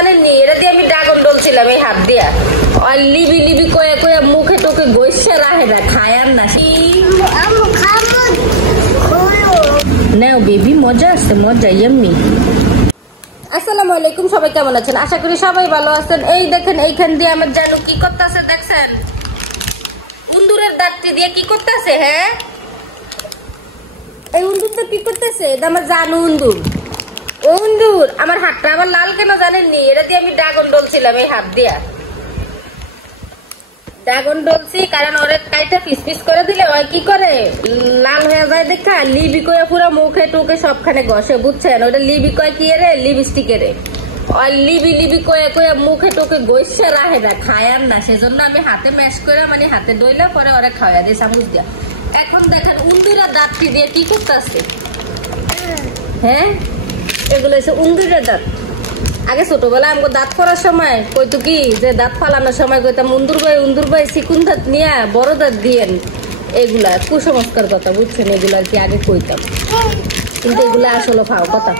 জানেননি? এটা দিয়ে আমি ড্রাগন ডলছিলাম এই হাত দিয়া। আর লিবি লিবি কয়ে কয়ে মুখে টোকে গৈসা রাহে না, খায় আর না। নাও বেবি, মজা আসছে, মজা এমনি। আসসালামু আলাইকুম, সবাই কেমন আছেন? আশা করি সবাই ভালো আছেন। এই দেখেন এইখান দিয়ে আমার জানু কি করতেছে দেখছেন? উন্দুরের দাঁতটি দিয়ে কি করতেছে? হ্যাঁ, এই উন্দুরটা কি করতেছে? এটা আমার জানু উন্দুর। ও উন্দুর, আমার হাতটা আবার লাল কেন জানেননি? এটা দিয়ে আমি ড্রাগন ডলছিলাম এই হাত দিয়া। ড্রাগন ডলছি কারণ ওরে কাইটা পিস পিস করে দিলে ওই কি করে লাল হয়ে যায় দেখা লিবি কয়ে পুরো মুখে টুকে সবখানে ঘষে, বুঝছেন? ওটা লিবি কয় কি রে, লিপস্টিকের। আর লিবি লিবি কয়ে কয়ে মুখে টুকে গৈসা রাহে না, খায় আর না। সেজন্য আমি হাতে ম্যাশ করে মানে হাতে দইলে পরে ওরা খাওয়া দিই চামচ দিয়া। এখন দেখেন উন্দুরের দাঁতটি দিয়ে কি করতেছে। হ্যাঁ, এগুলো হচ্ছে উন্দুরের দাঁত। আগে ছোটবেলায় আমাকে দাঁত পড়ার সময় কইতো কি যে দাঁত ফালানোর সময় কইতাম উন্দুর ভাই চিকুন দাঁত নিয়ে বড় দাঁত দিয়েন। এগুলা কুসংস্কার কথা, বুঝছেন? এগুলা আর কি আগে কইতাম, কিন্তু এগুলা আসলে ফাও কথা।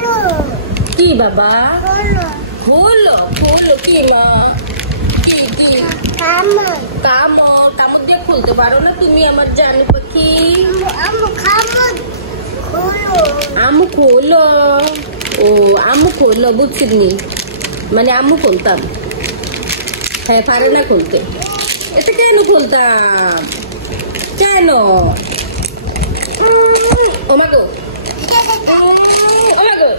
কি বাবা হলো হলো কি মা? কি কামড় দিয়ে খুলতে পারো না তুমি আমার জানি পাখি? আমু খোলো। ও আমু খোলো, বুঝছিনি? মানে আম্মু খুলতাম। হ্যাঁ, পারে না খুলতে। এটা কেন খুলতাম? কেন? ও মা গো, ও মা গো,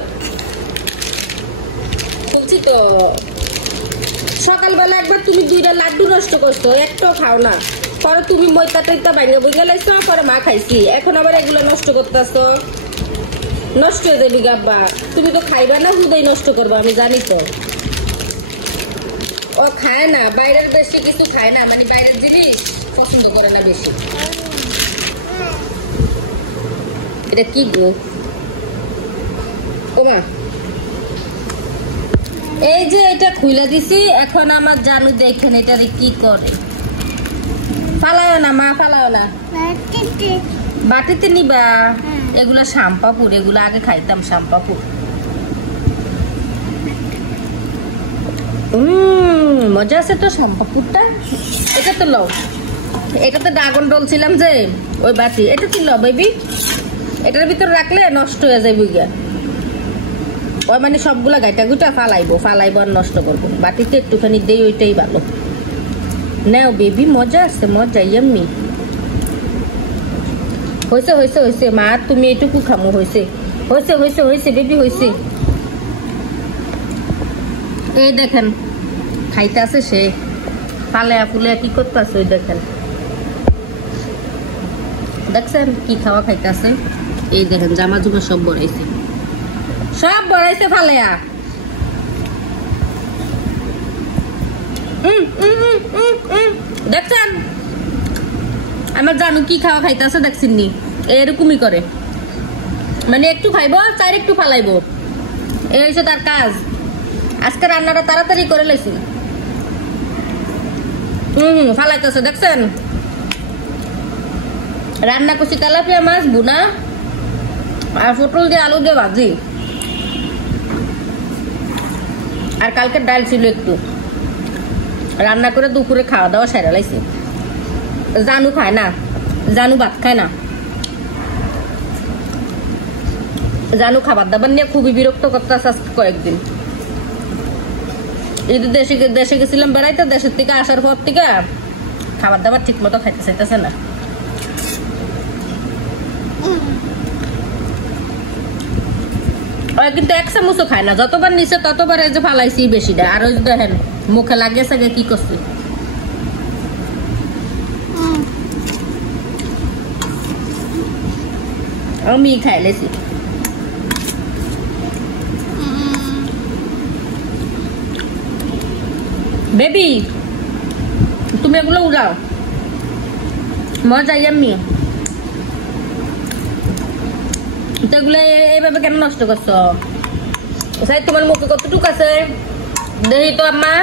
খুলছি তো। সকালবেলা একবার তুমি 2টা লাড্ডু নষ্ট করছো, একটাও খাও না। পরে তুমি মইতা টইতা ভাঙে বুঝে লাইছো, পরে মা খাইছি। এখন আবার এগুলো নষ্ট করতেছো। নষ্ট হয়ে যাবি গাব্বা। তুমি তো খাইবা না, হুদাই নষ্ট করবো, আমি জানি তো। ও খায় না, বাইরের বেশি কিছু খায় না, মানে বাইরের জিনিস পছন্দ করে না বেশি। এটা কি গো? ওমা, এই যে এটা খুলে দিছি, এখন আমার জানু দেখেন এটারে কি করে। ফালাও না মা, ফালাও না, বাটিতে নিবা। এগুলা শ্যাম্পাপুর, এগুলো আগে খাইতাম শ্যাম্পাপুর। মজা আছে তো শ্যাম্পাপুরটা। এটা তো লও, এটাতে ড্রাগন ডলছিলাম যে ওই বাটি। এটা কি লও বেবি, এটার ভিতরে রাখলে নষ্ট হয়ে যাবে গিয়া। ওই মানে সবগুলা গাইটা গুটা ফালাইবো আর নষ্ট করবো। বাটিতে একটুখানি দেই, ওইটাই ভালো। নাও বেবি, মজা আছে, মজা এমনি। হয়েছে হয়েছে হয়েছে মা, তুমি এটুকু খামো। হয়েছে হয়েছে হয়েছে হয়েছে বেবি, হয়েছে। এই দেখেন খাইতে আছে সে, পালে ফুলে কি করতে আছে। ওই দেখেন, দেখছেন কি খাওয়া খাইতে আছে। এই দেখেন জামা জুমা সব বড়াইছে, সব বড়াইছে ফালেয়া। দেখছেন আমার জানু কি খাওয়া খাইতে আছে, দেখছেন নি? এরকমই করে, মানে একটু খাইবো চাই একটু ফালাইবো। এই হচ্ছে তার কাজ। আজকে রান্নাটা তাড়াতাড়ি করে লাইছি। ফালাইতেছে দেখছেন। রান্না করছি তেলাপিয়া মাছ বুনা আর পটল দিয়ে আলু দিয়ে ভাজি। আর কালকে ডাল ছিল একটু, রান্না করে দুপুরে খাওয়া দাওয়া সেরে লাইছি। জানু খায় না, জানু ভাত খায় না। জানু খাবার দাবার নিয়ে খুবই বিরক্ত করতে আছে কয়েকদিন। এই দেশে গেছিলাম বেড়াইতে, দেশের থেকে আসার পর থেকে খাবার দাবার ঠিক মতো খাইতে চাইতেছে না। কিন্তু এক চামচও খায় না। যতবার নিচে ততবার এই যে ফালাইছি বেশি দেয়। আর ওই দেখেন মুখে লাগিয়েছে কি করছি। আমি খাই লেছি। বেবি তুমি এগুলো উড়াও, মজা এমনি। এগুলো এইভাবে কেন নষ্ট করছো? তোমার মুখে কতটুকু আছে দেখি তো আম্মা।